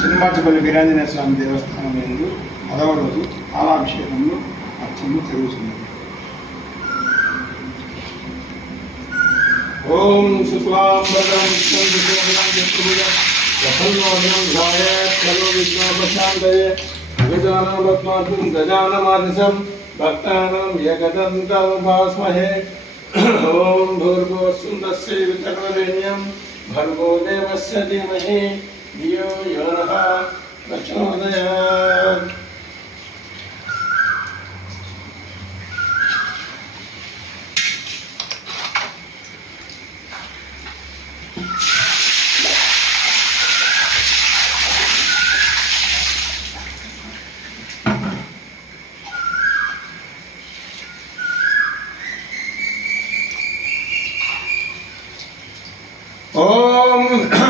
చిన్నమాచపల్లి వీరాంజనేయ స్వామి దేవస్థానం ఎందు 10వ రోజు పాలాభిషేకంలో అర్చనలు జరుగుతున్నది. ఓం శుక్లాంబరం గజానమాదిశం భక్తానాం ఏకదంతముపాస్మహే. ఓం భూర్భువస్సుందస్య వితర్వరేణ్యం భర్గో దేవస్య ధీమహి ధియో యో నః ప్రచోదయాత్. ఓం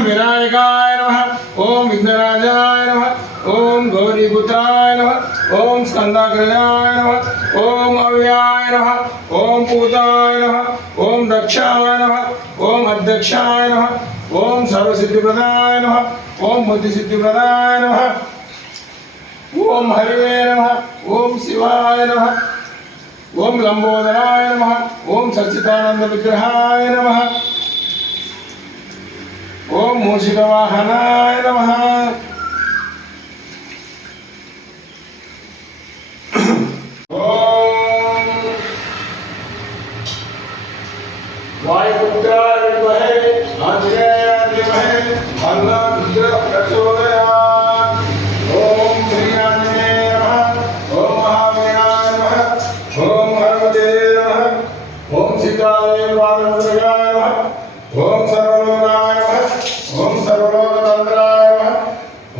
వినాయకాయ నమః. ఓం విఘ్నరాజాయ నమః. ఓం గౌరీపుత్రాయ నమః. ఓం స్కందాగ్రజాయ నమః. ఓం అవ్యాయ నమః. ఓం పూతాయ నమః. ఓం దక్షాయ నమః. ఓం అధ్యక్షాయ నమః. ఓం సర్వసిద్ధిప్రదాయ నమః. ఓం బుద్ధిసిద్ధిప్రదాయ నమః. ఓం హరివే నమః. ఓం శివాయ నమః. ఓం లంబోదరాయ నమః. ఓం సచ్చిదానంద విగ్రహాయ నమః. ఓం మూషికవాహనాయ నమః. ఓం వాయుపుత్రాయ విద్మహే ఆంజనేయాయ ధీమహి తన్నో ప్రచోదయాత్. ఓం శ్రీ ఆంజనేయ నమః. ఓం మహావీరాయ నమః. ఓం హనుమతే నమః. ఓం సీతాయ పాదముద్రగాయ నమః. ఓం సర్వలోకాయ నమః. ఓం సర్వలోకతంత్రాయ నమః.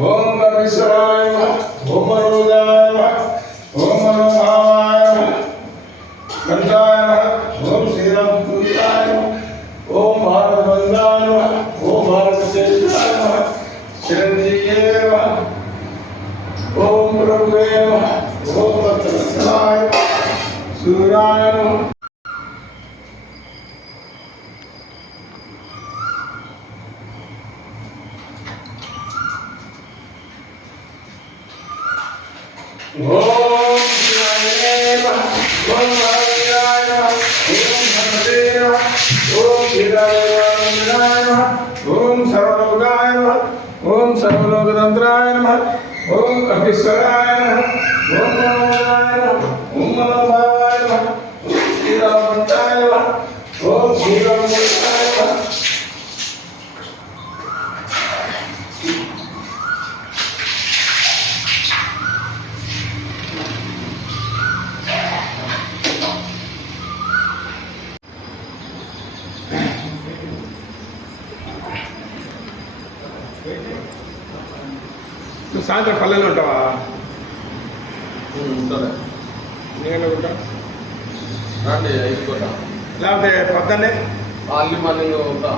ఓం గర్భీశ్వరాయ నమః. ఓం మనోజాయ నమః. ఓం మనోభావాయ నమః. కంఠాయ నమః. ఓం శ్రీరామపుత్రాయ నమః. ఓం భారతబంధాయ నమః. ఓం భారతశ్రేష్ఠాయ నమః. చిరంజీవే నమః. ఓం ప్రభువే నమః. ఓం భక్తవత్సలాయ నమః. సూర్యాయ నమః. ఓం శివాయ నమః. ఓం మహావీరాయ నమః. ఓం హనుమతే నమః. ఓం సీతాయ నమః. ఓం సర్వలోకాయ నమః. ఓం సర్వలోకతంత్రాయ నమః. ఓం కపీశ్వరాయ నమః. ఓం మనోజాయ నమః. ఓం మనోభావాయ నమః. ఓం శ్రీరామచంద్రాయ నమః. ఓం శ్రీరామచంద్రాయ నమః. నువ్వు సాయంత్రం పల్లెలు ఉంటావా? ఉంటారా? నేను ఉంటా. రండి, అయిపోతా. లేకపోతే పొద్దున్నే అర్లీ మార్నింగ్ ఉంటా.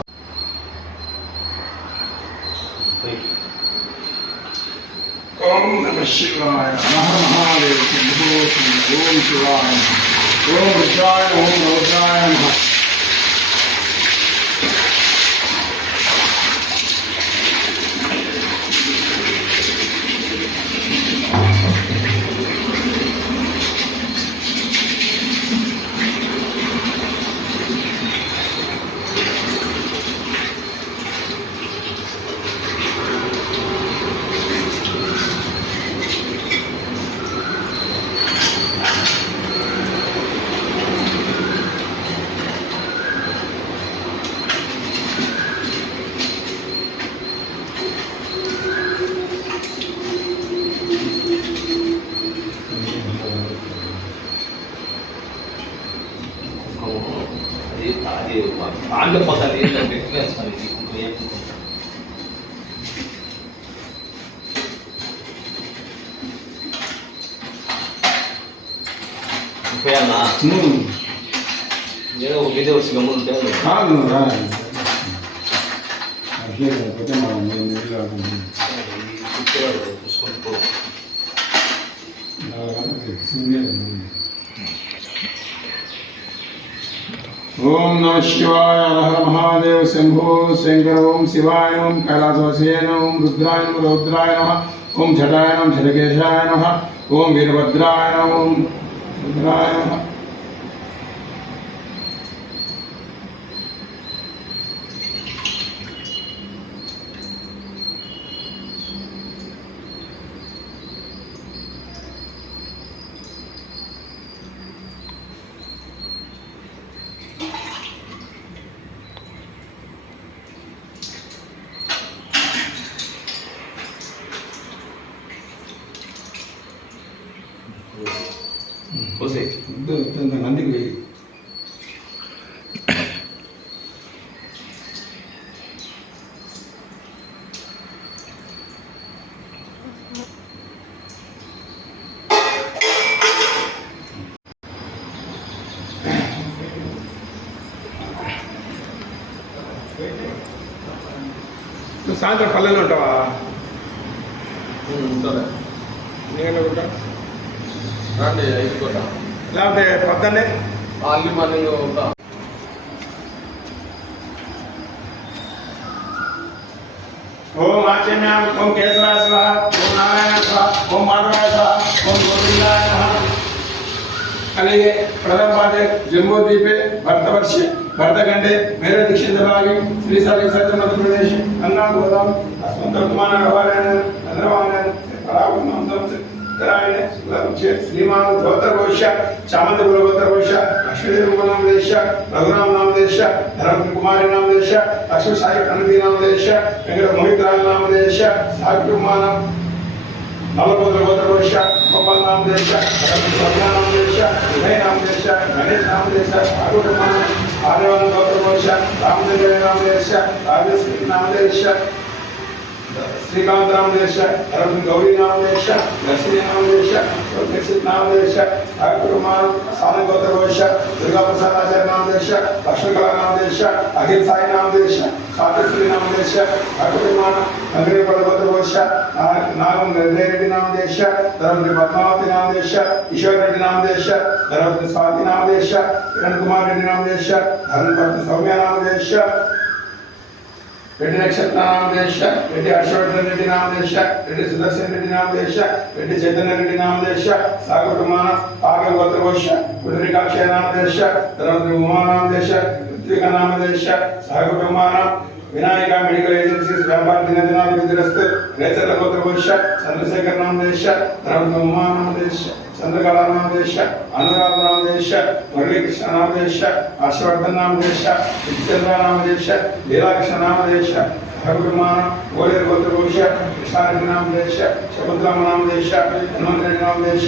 ఓం నమః శివాయ. నమః మహాదేవ. ఓం శివాయ. ఓం రుద్రాయ. ఓం రౌద్రాయ నమః. అది ఆంధ్రపోతారు ఏంటంటే మనకి పోయానా నేను విదే వచ్చి గమ్ముంటే కాదు పోతే మనం చూసుకుంటూ ओम नमः शिवाय हर हर महादेव शंभो शंकर ओम शिवाय ओम कैलासवासिये ओम रुद्राय नमः रौद्राय नमः ओम जटाय नमः जटकेशाय नमः ओम वीरभद्राय नमः ओम रुद्राय नमः। పోసే నందికి వెయ్యి సాయంత్రం పల్లెలో ఉంటావా? సరే నేను ఉంటా రండి అయిపోతా లేకపోతే పొద్దున్నే అర్లీ మార్నింగ్ ఉంటా. ఓం ఆచమ్యాం ఓం కేశవాయ స్వాహ ఓం నారాయణ స్వాహ ఓం మాధవాయ స్వాహ ఓం గోవిందాయ నమః। అలాగే ప్రథమ పాదే జంబోద్వీపే భరతవర్షే భరతఖండే మేర దక్షిణ భాగే శ్రీశైలం సత్య మధ్యప్రదేశ్ గంగా గోదావరి అస్మంత కుమార వ్యవహారాయణ చంద్రవాహన పరాగమంతం श्रीमान गोत्र वैश्य चामंत गोत्र वैश्य लक्ष्मीदेव नाम देश रघुराम नाम देश धर्म कुमारी नाम देश लक्ष्मी साई प्रणति नाम देश वेंकट मोहित राय नाम देश साहित्य कुमार नवगोत्र गोत्र वैश्य गोपाल नाम देश सौम्या नाम देश विनय नाम देश गणेश नाम देश ठाकुर कुमार आर्यवन गोत्र वैश्य रामचंद्र नाम देश राजेश नाम देश श्रीकांत नाम देश अरविंद गौरी नाम देश लक्ष्मी नाम देश दीक्षित नाम देश ठाकुर कुमार साधन गोत्र वैश्य दुर्गा प्रसाद आचार्य नाम देश लक्ष्मीकला नाम देश अखिल साई नाम देश सातश्री नाम देश ठाकुर कुमार अंग्रेज गोत्र वैश्य नागम रेड्डी नाम देश धर्मपुरी पद्मावती नाम देश ईश्वर रेड्डी नाम देश धर्मपुरी स्वाति नाम देश किरण कुमार रेड्डी नाम देश धर्मपत्नी सौम्या नाम देश रेड्डी नक्षत्र नाम देश रेड्डी हर्षवर्धन रेड्डी नाम देश रेड्डी सुदर्शन रेड्डी नाम देश रेड्डी चैतन्य रेड्डी नाम देश सागर कुमार पागल गोत्र वैश्य पुंडरीकाक्षय नाम देश धर्मपुरी उमा नाम देश ऋत्विका नाम देश सागर कुमार विनायका मेडिकल एजेंसीज व्यापार दिनदिना विधिरस्तु नेचर गोत्र वैश्य चंद्रशेखर नाम देश धर्मपुरी उमा नाम देश चंद्रकला नाम देश अनुराग नाम देश मुरली कृष्ण नाम देश हर्षवर्धन नाम देश चंद्र नाम देश लीला कृष्ण नाम देश हरगुमान गोले गोत्र वैश्य कृष्णारेड्डी नाम देश शकुंतलम नाम देश हनुमंत रेड्डी नाम देश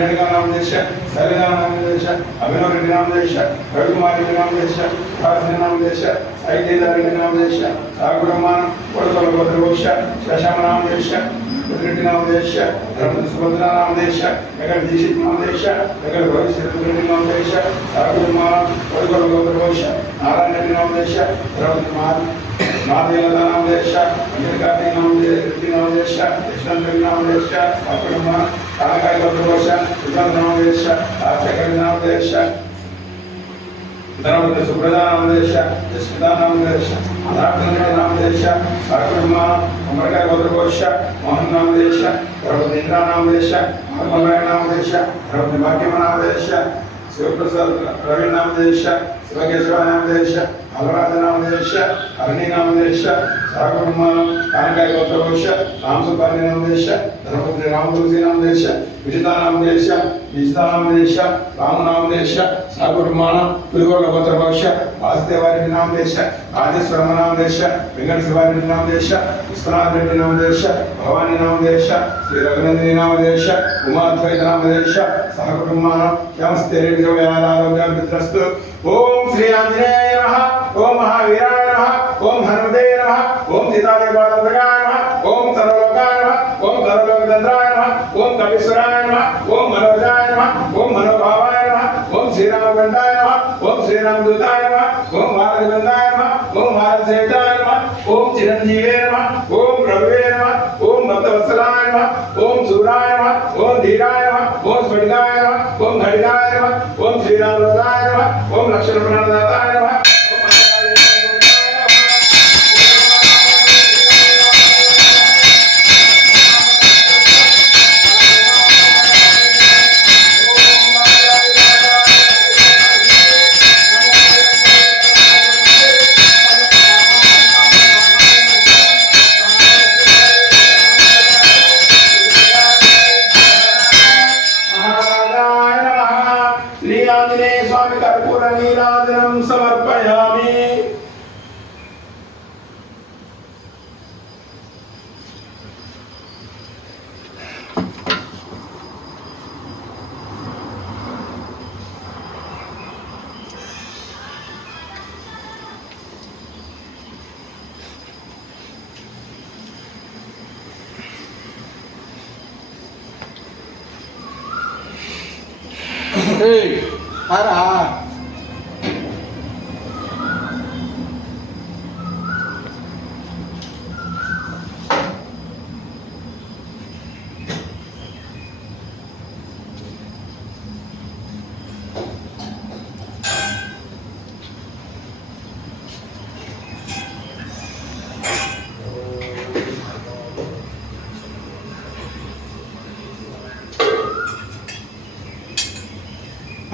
रेणुका नाम देश सरिता नाम देश अभिनव रेड्डी नाम देश रविकुमार रेड्डी नाम देश भास्कर नाम देश साई रेड्डी नाम देश सागुमान कोड़कल गोत्र वैश्य शशाम नाम देश रेड्डी नाम देश सुभद्रा नाम देश जगत दीक्षित नाम देश जगत भविष्य रेड्डी नाम देश सागुमान कोड़कल गोत्र वैश्य नारायण रेड्डी नाम देश कुमार नादेलता नाम देश अमेरिकाती नाम रेड्डी नाम देश कृष्ण रेड्डी नाम देश अकुलमान कालकाई गोत्र वैश्य सुगंध नाम देश राजशेखर नाम देश धर्मपति सुप्रदा नाम देश जस्मिता नाम देश रामचंद्र नाम देश सागुमान अमेरिकाई गोत्र वैश्य मोहन नाम देश धर्मपति इंद्रा नाम देश हनुमान नाम देश धर्मपति भाग्यम नाम देश शिवप्रसाद रवि नाम देश शिवकेशव नाम देश अलराज नाम देश अरणी नाम देश सागुमान कानकाई गोत्र वैश्य राम सुपारी नाम देश धर्मपति राम तुलसी नाम देश विजिता नाम देश विजिता नाम देश राम नाम देश सागुमान पुलिगोड़ गोत्र वैश्य वासुदेवारेड्डी नाम देश राजेश्वरम नाम देश वेंकट शिवारेड्डी नाम देश विश्वनाथ रेड्डी नाम देश भवानी नाम देश श्री रघुनंदिनी नाम देश उमाद्वैत नाम देश सहकुटुंबान नमस्ते रेड्डी ओम श्री आंजनेय नमः ओम महावीराय नमः ओम हनुमते नमः ओम सीतादेवाय नमः ओम सर्वलोकाय नमः ओम सर्वलोकचंद्राय नमः ओम कपीश्वराय नमः ओम मनोजाय नमः ओम मनोभावाय नमः ओम श्रीरामगंधाय नमः ओम श्रीरामदूताय नमः ओम भारतगंधाय नमः ओम भारतसेविताय नमः ओम चिरंजीवे नमः ओम रघुवे नमः ओम भक्तवत्सलाय नमः ओम सूराय नमः ओम धीराय नमः ओम स्फटिकाय नमः ओम घटिकाय नमः ओम श्रीरामदूताय नमः ओम लक्ष्मण प्राणदाताय नमः श्री आंजनेय स्वामी कर्पूर नीराजनम समर्पयामि।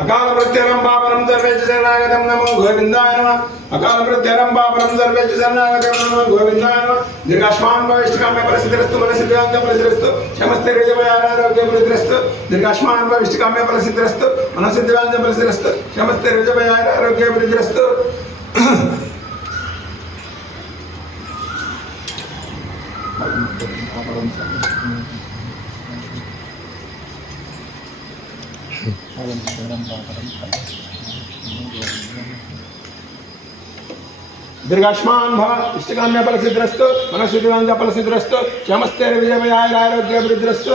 अकाल प्रत्यरम पापरम सर्वेच शरणागतम नमो गोविंदाय नमः। अकाल प्रत्यरम पापरम सर्वेच शरणागतम नमो गोविंदाय नमः। दीर्घायुष्मान भव इष्टकाम्य फलसिद्धिरस्तु मनसिद्धिरस्तु फलसिद्धिरस्तु समस्ते हृदयारोग्य वृद्धिरस्तु। दीर्घायुष्मान भव इष्टकाम्य फलसिद्धिरस्तु मनसिद्धिरस्तु फलसिद्धिरस्तु समस्ते हृदयारोग्य वृद्धिरस्तु। दीर्घायुष्मान भव इष्टकाम्य फलसिद्धिरस्तु मनसिद्धिरस्तु फलसिद्धिरस्तु समस्ते हृदयारोग्य वृद्धिरस्तु।